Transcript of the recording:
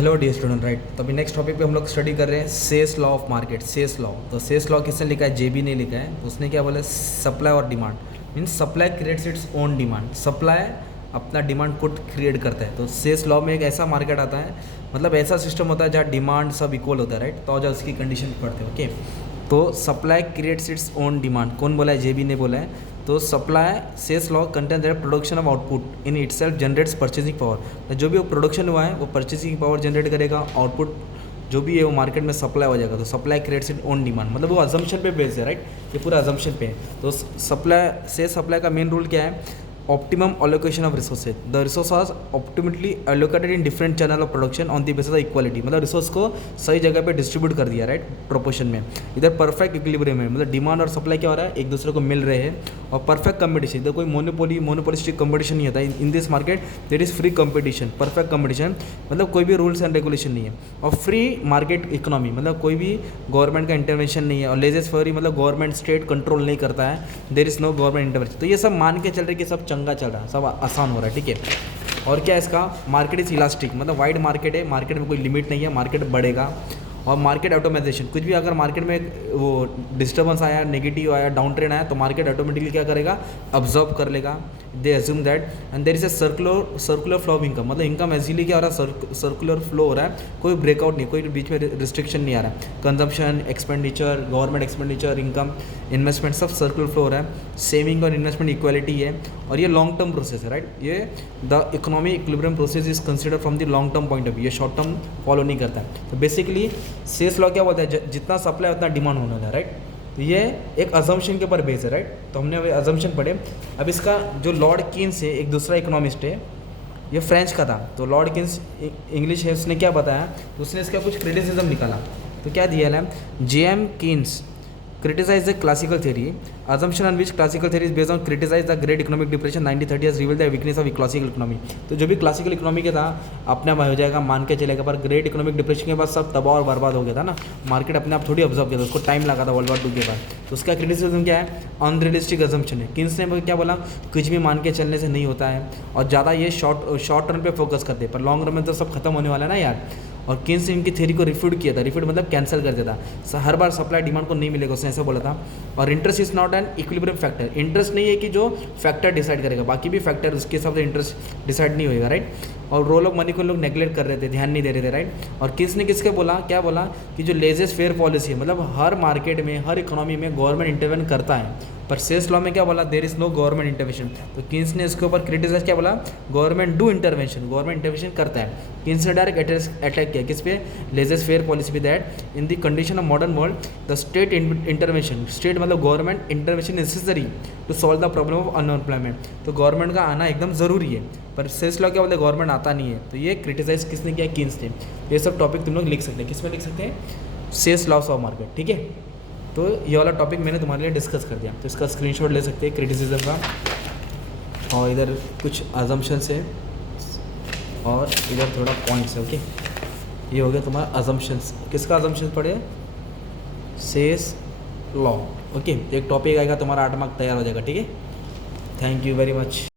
Hello dear student, right. तो अभी next topic पे हम लोग स्टडी कर रहे हैं सेल्स लॉ ऑफ मार्केट, सेल्स लॉ। तो सेल्स लॉ किसने लिखा है? जेबी ने लिखा है। तो उसने क्या बोला? सप्लाई और demand means supply creates its own demand. Supply अपना डिमांड खुद क्रिएट करता है। तो सेल्स लॉ में एक ऐसा मार्केट आता है, मतलब ऐसा सिस्टम होता है जहाँ डिमांड सब इक्वल होता है, राइट। तो जब उसकी कंडीशन पढ़ते हैं, ओके। तो supply creates its own demand कौन बोला है? जेबी ने बोला है। तो सप्लाई सेल्स law contain that production of output in itself generates purchasing power. जो भी वो प्रोडक्शन हुआ है वो परचेसिंग पावर जनरेट करेगा। आउटपुट जो भी है वो मार्केट में सप्लाई हो जाएगा। तो supply creates it own demand, मतलब वो अजम्पशन पे बेस्ड है, राइट। ये पूरा अजम्पशन पे है। तो सप्लाई का मेन रूल क्या है? Optimum allocation of resources. The resource are optimally allocated in different channel of production on the basis of equality. मतलब रिसोर्स को सही जगह पे डिस्ट्रीब्यूट कर दिया, राइट, प्रोपोर्शन में। इधर परफेक्ट इक्विलिब्रियम है, मतलब डिमांड और सप्लाई क्या हो रहा है? एक दूसरे को मिल रहे हैं। और परफेक्ट कंपटीशन, इधर कोई मोनोपोलिस्टिक कंपटीशन नहीं होता in this market. There is free competition, perfect competition, मतलब कोई भी रूल्स एंड रेगुलेशन नहीं है। और फ्री मार्केट इकोनॉमी, मतलब कोई भी गवर्नमेंट का इंटरवेंशन नहीं है। और लेजेस फेरी, मतलब गवर्नमेंट स्टेट कंट्रोल नहीं करता है। There is no government intervention. तो ये सब मान के चल रहे कि सब चंगा चल रहा है, सब आसान हो रहा है, ठीक है। और क्या है इसका? मार्केट इज इलास्टिक, मतलब वाइड मार्केट है, मार्केट में कोई लिमिट नहीं है, मार्केट बढ़ेगा। और मार्केट ऑटोमाइजेशन, कुछ भी अगर मार्केट में वो डिस्टर्बेंस आया, नेगेटिव आया, डाउन ट्रेंड आया, तो मार्केट ऑटोमेटिकली क्या करेगा? ऑब्जर्व कर लेगा। They assume that and there is a circular flow of income, मतलब इनकम इजीली क्या हो रहा है? सर्कुलर फ्लो हो रहा है, कोई ब्रेकआउट नहीं, कोई बीच में रिस्ट्रिक्शन नहीं आ रहा है। Consumption, expenditure, government expenditure, income, investment, सब सर्कुलर फ्लो हो रहा है। सेविंग और इन्वेस्टमेंट इक्वालिटी है। और ये लॉन्ग टर्म प्रोसेस है, राइट। ये the economic equilibrium process is consider from the long term point of view, ये शॉर्ट टर्म फॉलो नहीं करता है। तो बेसिकली सेल्स लॉ क्या बोलता है? जितना सप्लाई उतना डिमांड होना है, राइट। तो ये एक अजम्पशन के ऊपर बेस है, राइट। तो हमने अभी अजम्पशन पढ़े। अब इसका जो लॉर्ड कीन्स है, एक दूसरा इकोनॉमिस्ट है, ये फ्रेंच का था। तो लॉर्ड कीन्स इंग्लिश है, उसने क्या बताया? तो उसने इसका कुछ क्रिटिसिज्म निकाला। तो क्या दिया है? JM Keynes criticize the classical theory, assumption on which classical theory is based on criticize the great economic depression 1930 has revealed the weakness of classical economy। तो जो भी क्लासिकल इकोनॉमी के था अपने आप हो जाएगा, मान के चलेगा। पर ग्रेट इकोनॉमिक डिप्रेशन के बाद सब तबाह और बर्बाद हो गया था ना, मार्केट अपने आप थोड़ी ऑब्जर्व किया था, उसको टाइम लगा था वर्ल्ड वॉर 2 के बाद। तो उसका क्रिटिसिज्म क्या है? अनरियलिस्टिक अजम्पशन है। किन्स ने क्या बोला? कुछ भी मान के चलने से नहीं होता है, और ज़्यादा ये शॉर्ट टर्म पे फोकस करते हैं, पर लॉन्ग रन में तो सब खत्म होने वाला है ना यार। और किन्स ने इनकी थ्योरी को रिफ्यूट किया था। रिफ्यूट मतलब कैंसिल कर दिया था। हर बार सप्लाई डिमांड को नहीं मिलेगा, उसने ऐसा बोला था। और interest is not an equilibrium factor, interest नहीं है कि जो फैक्टर डिसाइड करेगा, बाकी भी फैक्टर उसके हिसाब से इंटरेस्ट डिसाइड नहीं होएगा, राइट। और रोल ऑफ मनी को लोग नेगलेक्ट कर रहे थे, ध्यान नहीं दे रहे थे, राइट। और किसने किसके बोला? क्या बोला? कि जो लेजेस फेयर पॉलिसी है, मतलब हर मार्केट में, हर इकोनॉमी में गवर्नमेंट इंटरवेन करता है। पर सेल्स लॉ में क्या बोला? There is no government intervention. तो किन्स ने इसके ऊपर क्रिटिसाइज क्या बोला? Government do intervention, government intervention करता है। किन्स ने डायरेक्ट अटैक किया किस पे? लेजेस फेयर पॉलिसी पे, that in the condition of modern world the state intervention, state मतलब government intervention necessary to solve the problem of unemployment. तो government का आना एकदम ज़रूरी है। पर सेल्स लॉ क्या बोलते हैं? गवर्नमेंट आता नहीं है। तो ये क्रिटिसाइज किसने किया? किन्स ने। ये सब टॉपिक तुम लोग लिख सकते हैं, किस में लिख सकते हैं? सेल्स लॉस ऑफ मार्केट, ठीक है। तो ये वाला टॉपिक मैंने तुम्हारे लिए डिस्कस कर दिया। तो इसका स्क्रीनशॉट ले सकते हैं क्रिटिसिज्म का। और इधर कुछ अजम्पशंस है और इधर थोड़ा पॉइंट्स है, ओके। ये हो गया तुम्हारा अजम्पशंस। किसका अजम्पशंस पढ़े? सेल्स लॉ, ओके। एक टॉपिक आएगा तुम्हारा 8 मार्क तैयार हो जाएगा, ठीक है। Thank you very much.